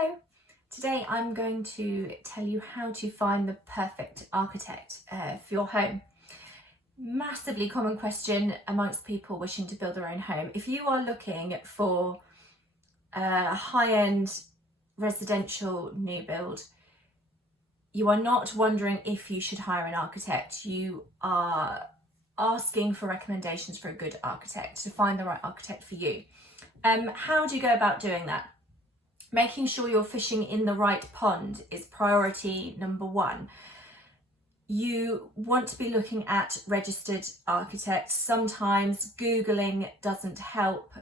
Hello, today I'm going to tell you how to find the perfect architect for your home. Massively common question amongst people wishing to build their own home. If you are looking for a high-end residential new build, you are not wondering if you should hire an architect. You are asking for recommendations for a good architect, to find the right architect for you. How do you go about doing that? Making sure you're fishing in the right pond is priority number one. You want to be looking at registered architects. Sometimes Googling doesn't help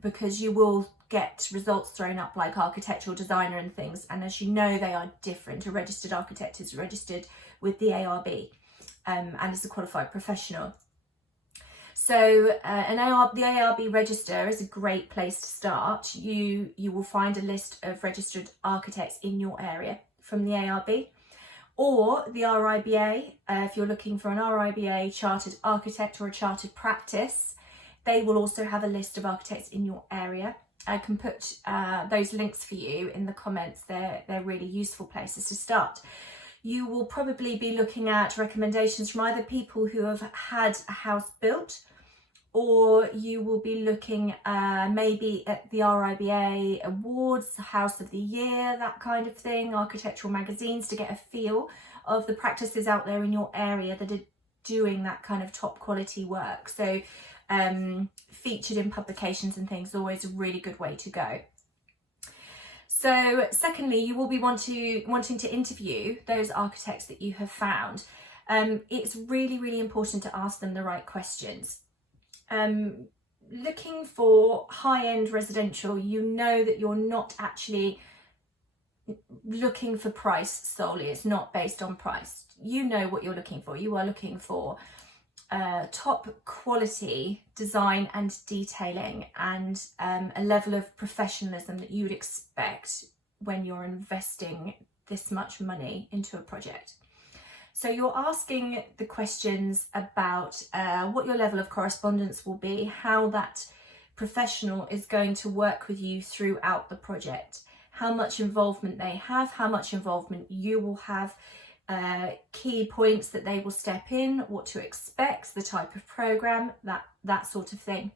because you will get results thrown up like architectural designer and things. And as you know, they are different. A registered architect is registered with the ARB and is a qualified professional. So the ARB register is a great place to start. You will find a list of registered architects in your area from the ARB, or the RIBA. If you're looking for an RIBA chartered architect or a chartered practice, they will also have a list of architects in your area. I can put those links for you in the comments. They're really useful places to start. You will probably be looking at recommendations from either people who have had a house built, or you will be looking maybe at the RIBA awards, House of the Year, that kind of thing, architectural magazines, to get a feel of the practices out there in your area that are doing that kind of top quality work. So featured in publications and things is always a really good way to go. So secondly, you will be wanting to interview those architects that you have found. It's really, really important to ask them the right questions. Looking for high-end residential, you know that you're not actually looking for price solely. It's not based on price. You know what you're looking for. You are looking for top quality design and detailing, and a level of professionalism that you would expect when you're investing this much money into a project. So you're asking the questions about what your level of correspondence will be, how that professional is going to work with you throughout the project, how much involvement they have, how much involvement you will have, key points that they will step in, what to expect, the type of program, that sort of thing.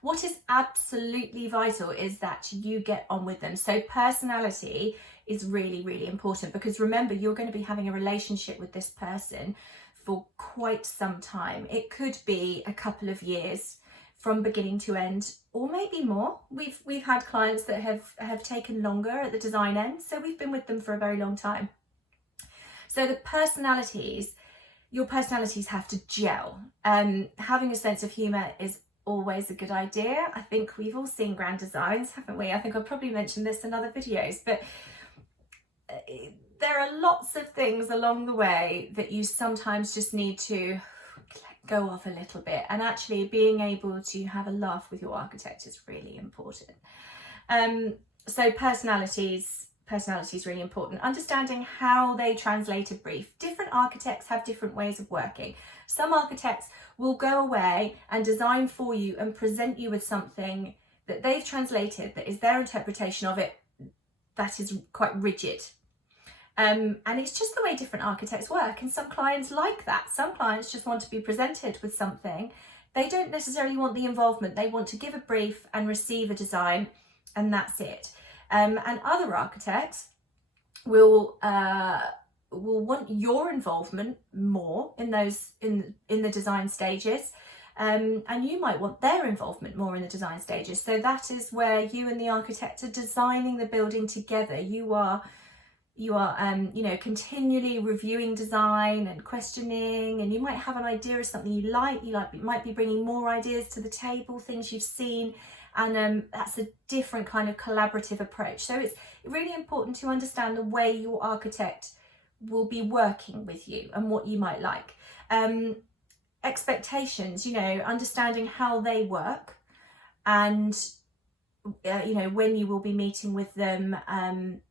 What is absolutely vital is that you get on with them. So personality is really, really important, because remember, you're going to be having a relationship with this person for quite some time. It could be a couple of years from beginning to end, or maybe more. We've had clients that have taken longer at the design end, so we've been with them for a very long time. So your personalities have to gel. Having a sense of humour is always a good idea. I think we've all seen Grand Designs, haven't we? I think I've probably mentioned this in other videos, but there are lots of things along the way that you sometimes just need to let go of a little bit, and actually being able to have a laugh with your architect is really important. So personality is really important. Understanding how they translate a brief. Different architects have different ways of working. Some architects will go away and design for you and present you with something that they've translated, that is their interpretation of it, that is quite rigid. And it's just the way different architects work, and some clients like that. Some clients just want to be presented with something. They don't necessarily want the involvement. They want to give a brief and receive a design, and that's it. And other architects will want your involvement more in the design stages, and you might want their involvement more in the design stages. So that is where you and the architect are designing the building together. You are continually reviewing design and questioning, and you might have an idea of something you might be bringing more ideas to the table, things you've seen. And that's a different kind of collaborative approach. So it's really important to understand the way your architect will be working with you and what you might like. Expectations, understanding how they work, and when you will be meeting with them, and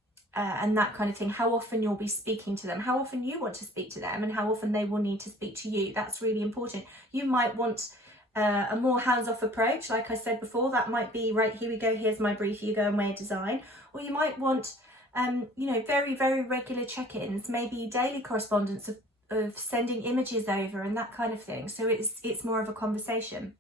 that kind of thing. How often you'll be speaking to them, how often you want to speak to them, and how often they will need to speak to you. That's really important. You might want a more hands-off approach, like I said before, that might be, right, here we go, here's my brief, you go and make a design. Or you might want, you know, very, very regular check-ins, maybe daily correspondence of sending images over and that kind of thing. So it's more of a conversation.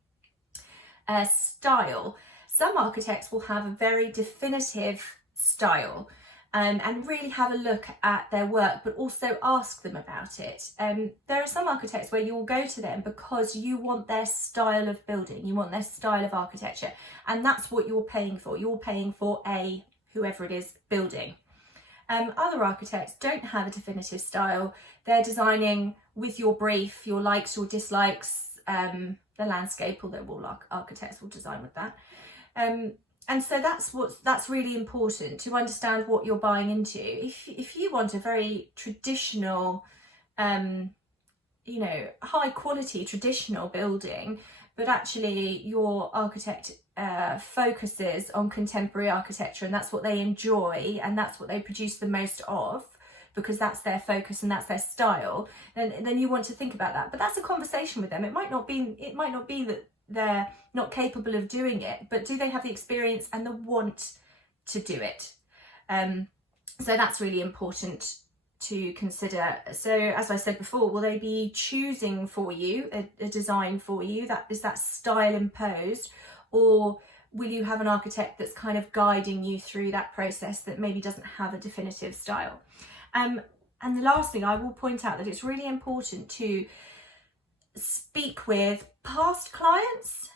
Style. Some architects will have a very definitive style. And really have a look at their work, but also ask them about it. There are some architects where you'll go to them because you want their style of building, you want their style of architecture, and that's what you're paying for. You're paying for whoever it is, building. Other architects don't have a definitive style. They're designing with your brief, your likes, your dislikes, the landscape, although all architects will design with that. And so that's really important to understand what you're buying into. If you want a very traditional, you know, high quality traditional building, but actually your architect focuses on contemporary architecture and that's what they enjoy and that's what they produce the most of, because that's their focus and that's their style, then you want to think about that. But that's a conversation with them. It might not be that they're not capable of doing it, but do they have the experience and the want to do it? So that's really important to consider. So as I said before, will they be choosing for you a design for you, that is that style imposed, or will you have an architect that's kind of guiding you through that process that maybe doesn't have a definitive style? And the last thing I will point out, that it's really important to speak with past clients.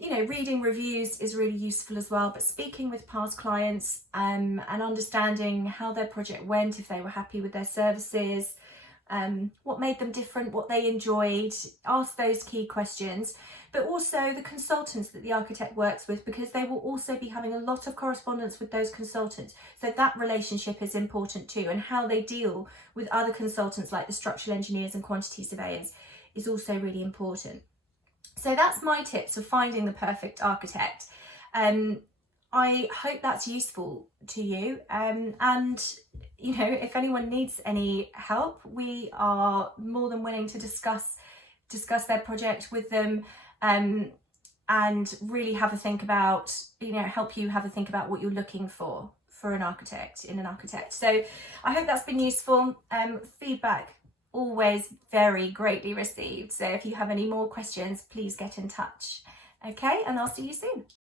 You know, reading reviews is really useful as well, but speaking with past clients and understanding how their project went, if they were happy with their services, what made them different, what they enjoyed, ask those key questions. But also the consultants that the architect works with, because they will also be having a lot of correspondence with those consultants. So that relationship is important too, and how they deal with other consultants like the structural engineers and quantity surveyors is also really important. So that's my tips of finding the perfect architect. I hope that's useful to you. And, you know, if anyone needs any help, we are more than willing to discuss their project with them, and really have a think about, you know, help you have a think about what you're looking for an architect, in an architect. So I hope that's been useful. Feedback always very greatly received. So if you have any more questions, please get in touch. Okay, and I'll see you soon.